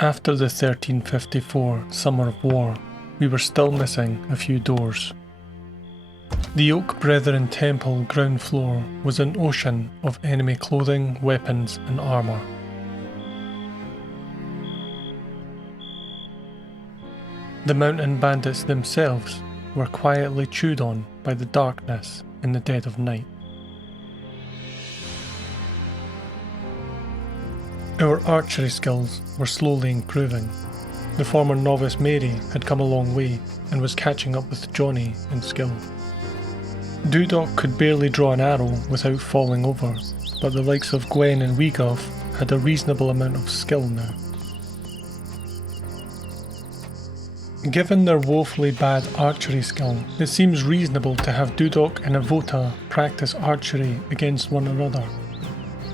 After the 1354 Summer of War, we were still missing a few doors. The Oak Brethren Temple ground floor was an ocean of enemy clothing, weapons and armour. The mountain bandits themselves were quietly chewed on by the darkness in the dead of night. Our archery skills were slowly improving. The former novice Mary had come a long way and was catching up with Johnny in skill. Dudoc could barely draw an arrow without falling over, but the likes of Gwen and Weegoff had a reasonable amount of skill now. Given their woefully bad archery skill, it seems reasonable to have Dudoc and Evota practice archery against one another.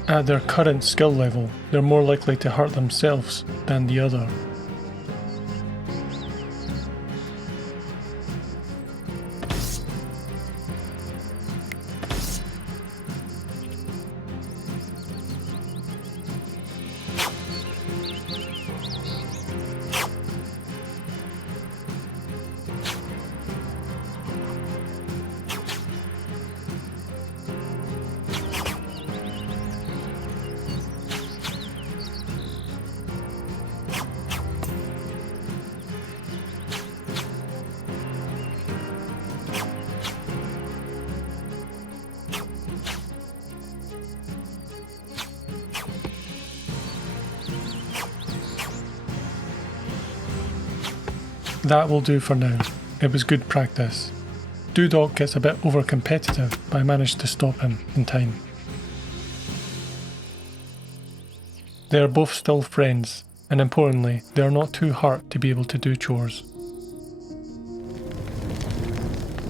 At their current skill level, they're more likely to hurt themselves than the other. That will do for now. It was good practice. Dudoc gets a bit over-competitive, but I managed to stop him in time. They are both still friends, and importantly, they are not too hurt to be able to do chores.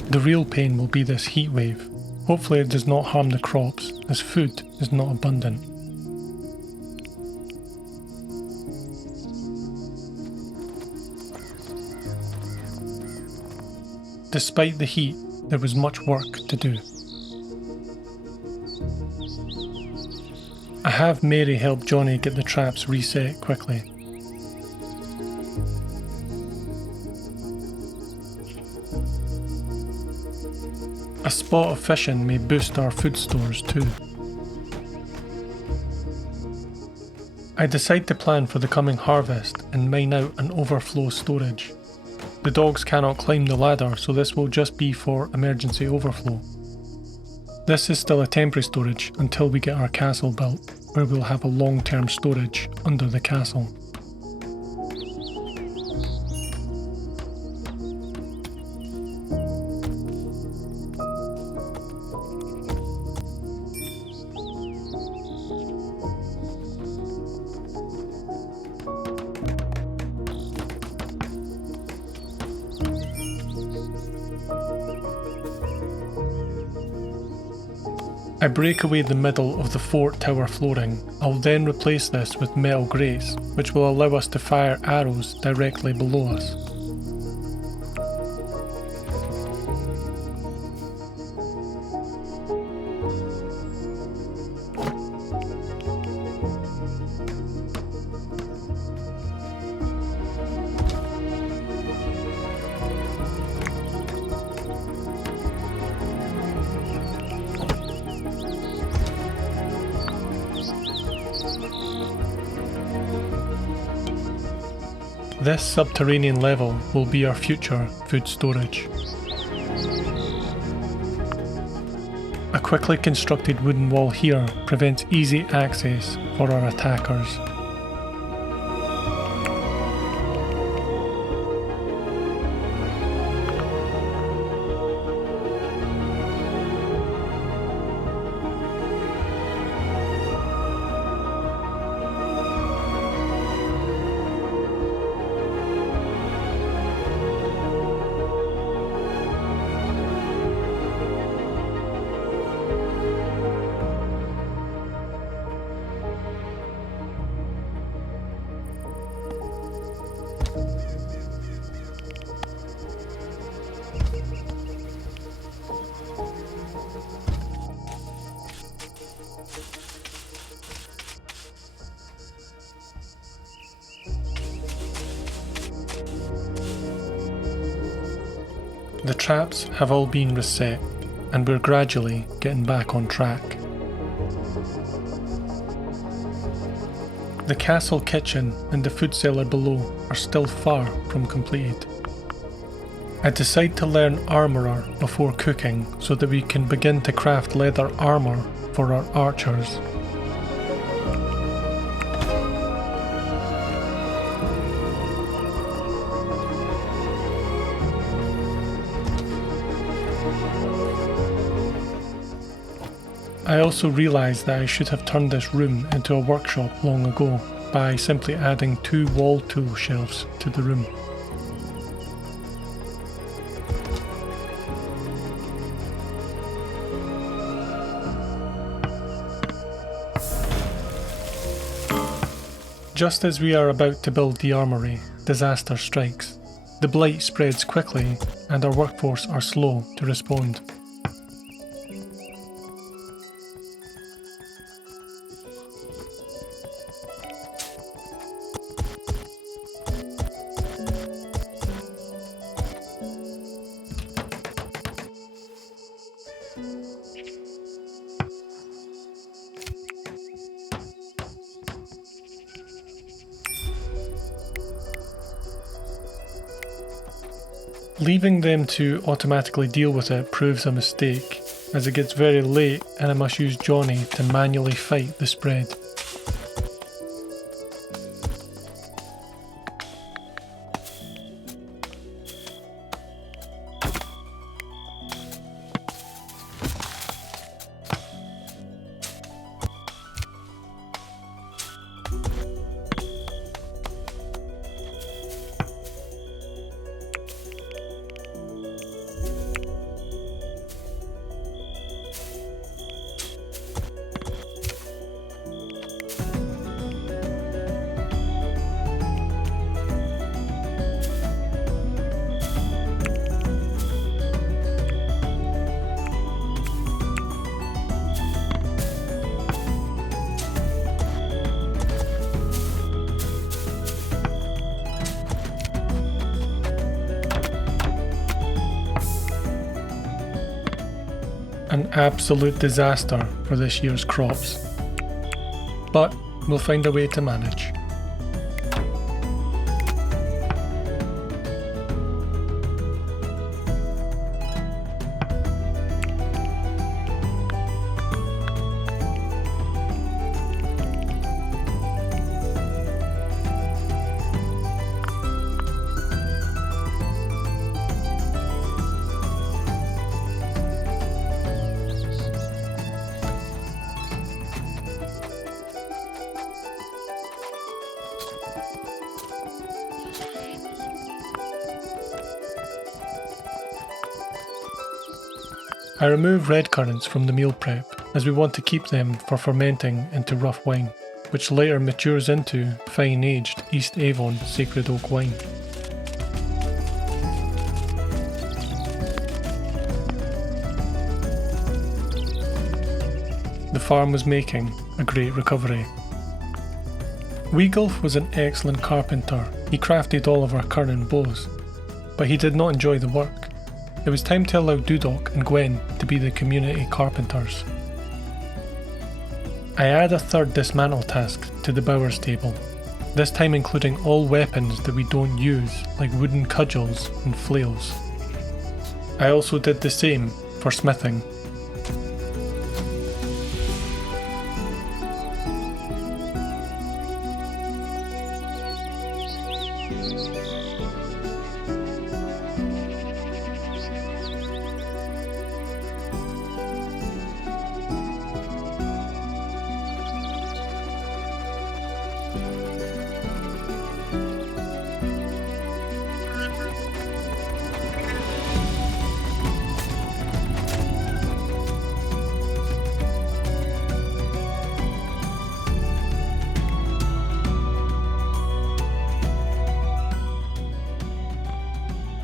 The real pain will be this heat wave. Hopefully it does not harm the crops, as food is not abundant. Despite the heat, there was much work to do. I have Mary help Johnny get the traps reset quickly. A spot of fishing may boost our food stores too. I decide to plan for the coming harvest and mine out an overflow storage. The dogs cannot climb the ladder, so this will just be for emergency overflow. This is still a temporary storage until we get our castle built, where we'll have a long-term storage under the castle. I break away the middle of the fort tower flooring. I'll then replace this with metal grates, which will allow us to fire arrows directly below us. This subterranean level will be our future food storage. A quickly constructed wooden wall here prevents easy access for our attackers. The traps have all been reset, and we're gradually getting back on track. The castle kitchen and the food cellar below are still far from completed. I decide to learn Armourer before cooking so that we can begin to craft leather armour for our archers. I also realised that I should have turned this room into a workshop long ago by simply adding 2 wall tool shelves to the room. Just as we are about to build the armoury, disaster strikes. The blight spreads quickly and our workforce are slow to respond. Leaving them to automatically deal with it proves a mistake, as it gets very late and I must use Johnny to manually fight the spread. An absolute disaster for this year's crops, but we'll find a way to manage. I remove red currants from the meal prep as we want to keep them for fermenting into rough wine, which later matures into fine aged East Avon Sacred Oak wine. The farm was making a great recovery. Weagulf was an excellent carpenter. He crafted all of our current bows, but he did not enjoy the work. It was time to allow Dudoc and Gwen to be the community carpenters. I add a third dismantle task to the Bowers table, this time including all weapons that we don't use, like wooden cudgels and flails. I also did the same for smithing.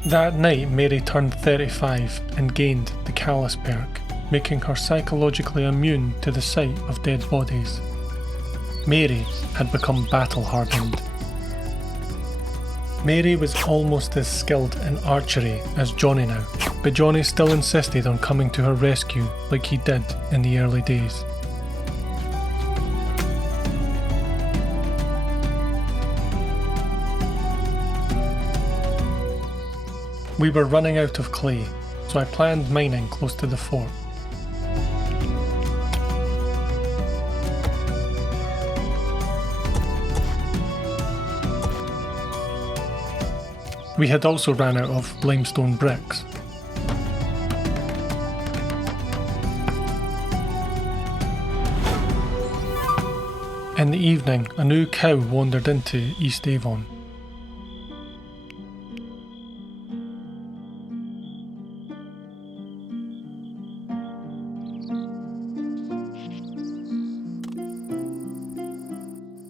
That night Mary turned 35 and gained the Callous perk, making her psychologically immune to the sight of dead bodies. Mary had become battle hardened. Mary was almost as skilled in archery as Johnny now, but Johnny still insisted on coming to her rescue like he did in the early days. We were running out of clay, so I planned mining close to the fort. We had also ran out of limestone bricks. In the evening, a new cow wandered into East Avon.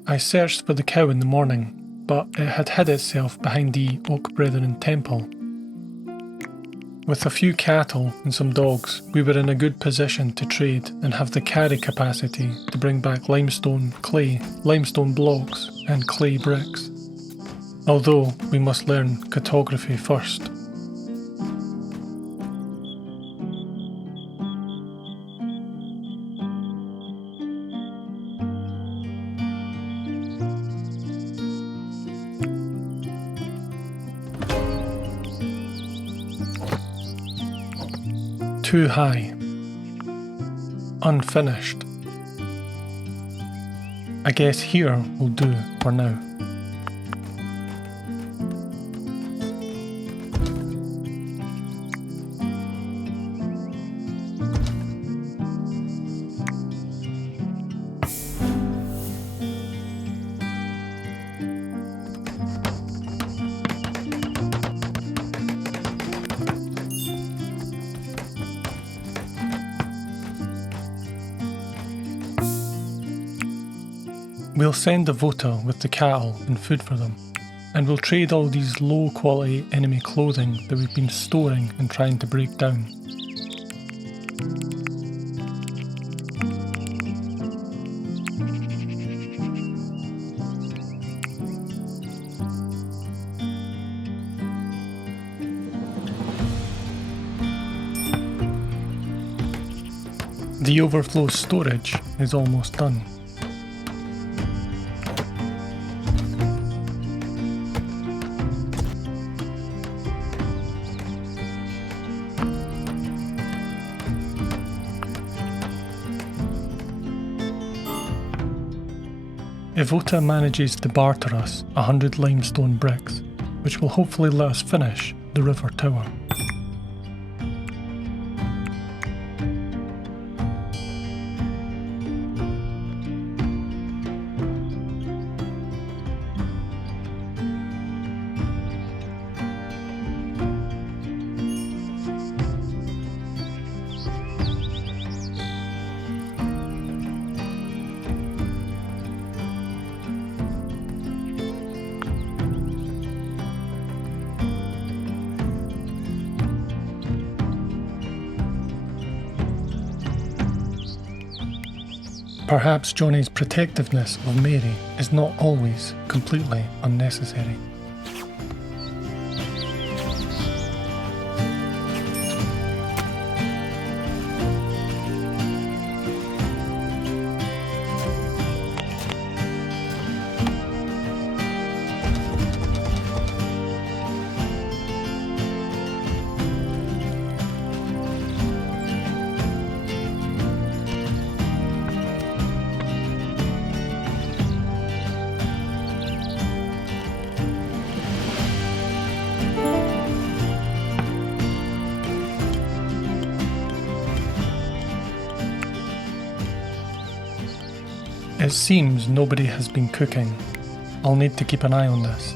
I searched for the cow in the morning, but it had hid itself behind the Oak Brethren temple. With a few cattle and some dogs, we were in a good position to trade and have the carry capacity to bring back limestone clay, limestone blocks and clay bricks. Although we must learn cartography first. Too high. Unfinished. I guess here will do for now. We'll send Evota with the cattle and food for them, and we'll trade all these low quality enemy clothing that we've been storing and trying to break down. The overflow storage is almost done. Evota manages to barter us 100 limestone bricks, which will hopefully let us finish the river tower. Perhaps Johnny's protectiveness of Mary is not always completely unnecessary. It seems nobody has been cooking. I'll need to keep an eye on this.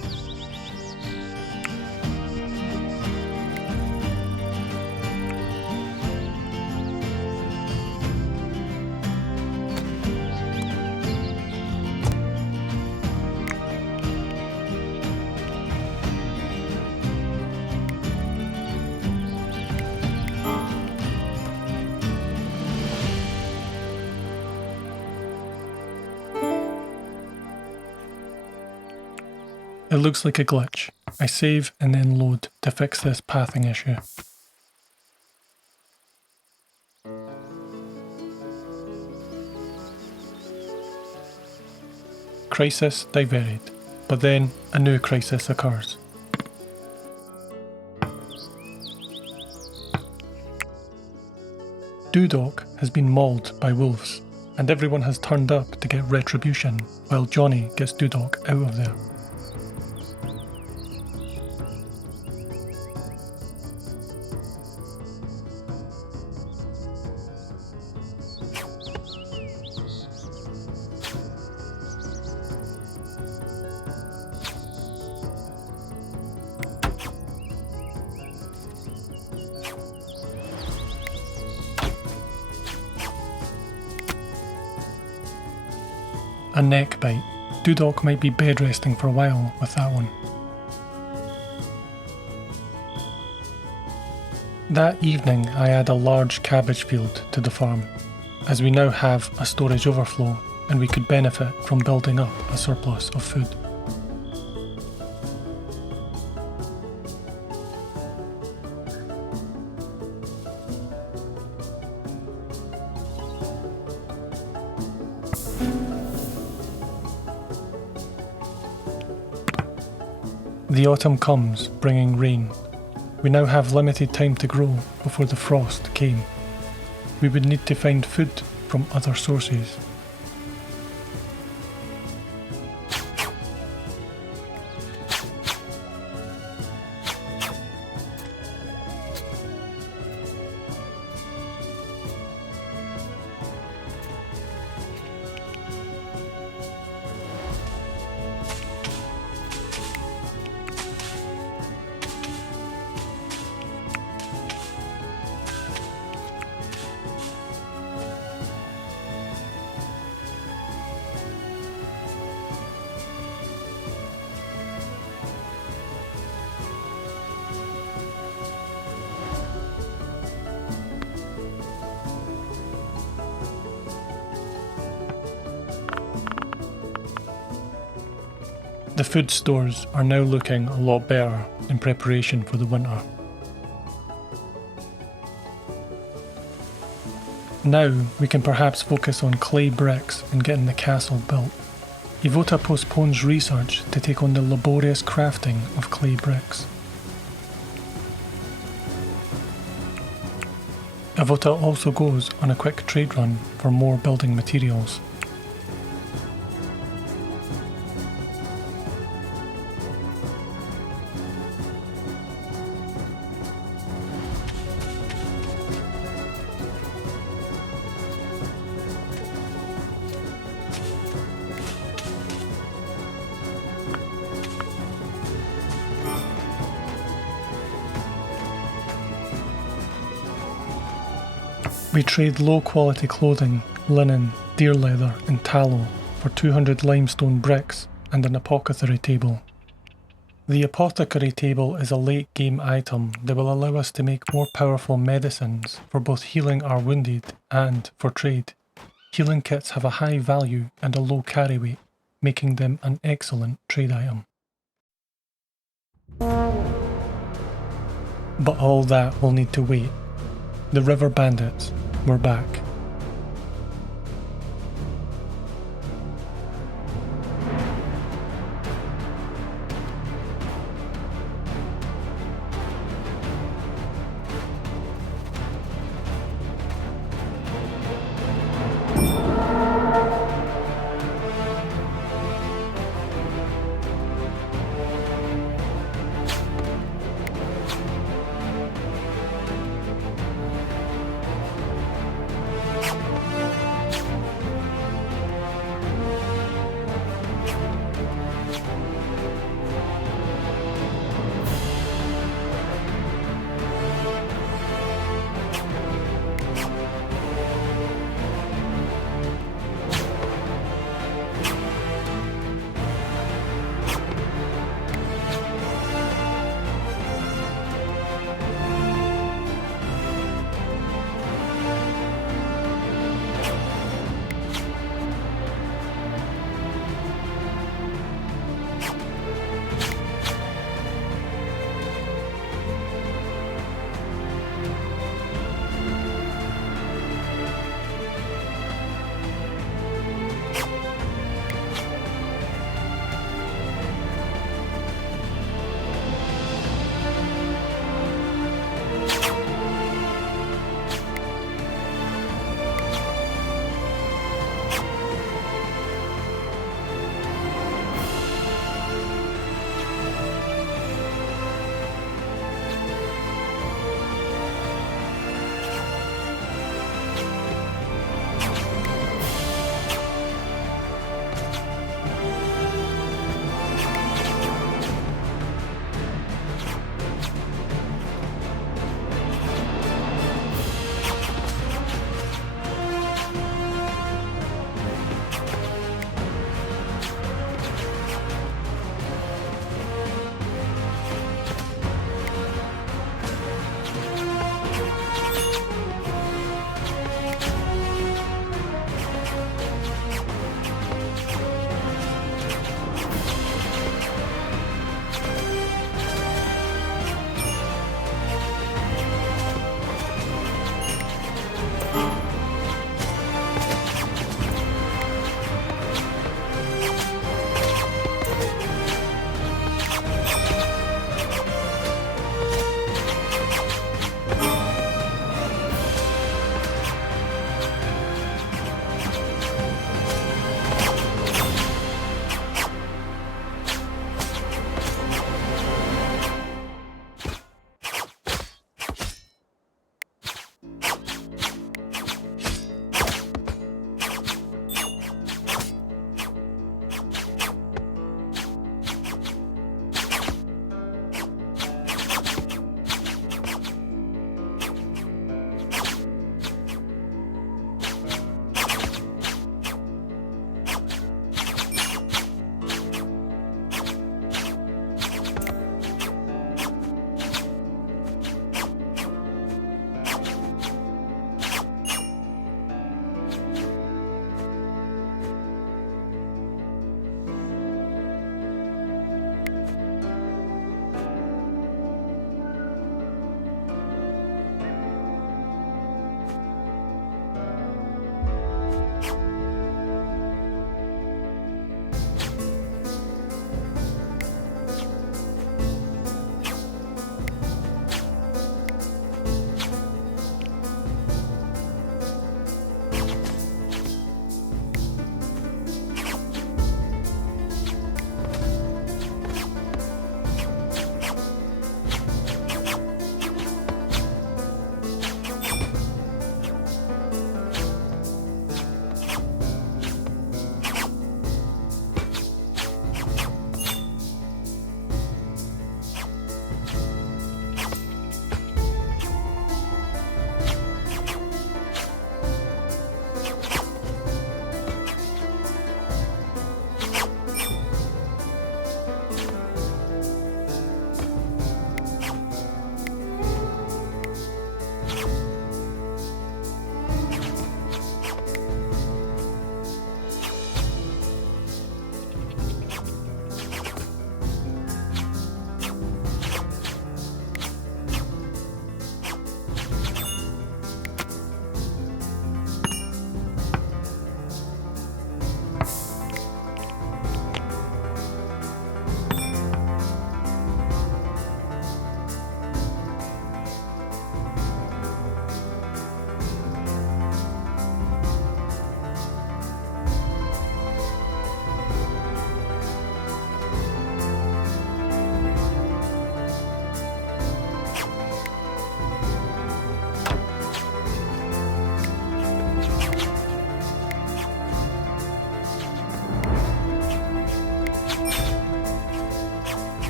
It looks like a glitch. I save and then load to fix this pathing issue. Crisis diverted, but then a new crisis occurs. Dudoc has been mauled by wolves, and everyone has turned up to get retribution while Johnny gets Dudoc out of there. A neck bite. Dudoc might be bed resting for a while with that one. That evening I add a large cabbage field to the farm, as we now have a storage overflow and we could benefit from building up a surplus of food. The autumn comes, bringing rain. We now have limited time to grow before the frost came. We would need to find food from other sources. The food stores are now looking a lot better in preparation for the winter. Now we can perhaps focus on clay bricks and getting the castle built. Evota postpones research to take on the laborious crafting of clay bricks. Evota also goes on a quick trade run for more building materials. We trade low quality clothing, linen, deer leather and tallow for 200 limestone bricks and an apothecary table. The apothecary table is a late game item that will allow us to make more powerful medicines for both healing our wounded and for trade. Healing kits have a high value and a low carry weight, making them an excellent trade item. But all that will need to wait. The River Bandits were back.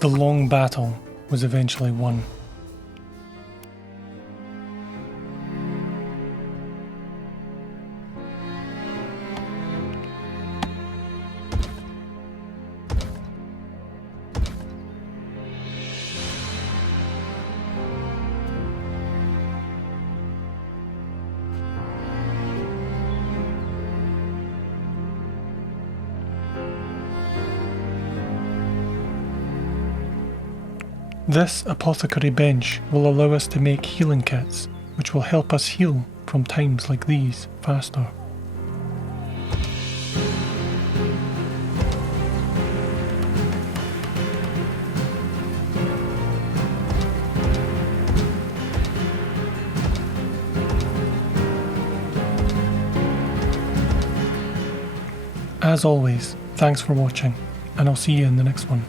The long battle was eventually won. This apothecary bench will allow us to make healing kits, which will help us heal from times like these faster. As always, thanks for watching, and I'll see you in the next one.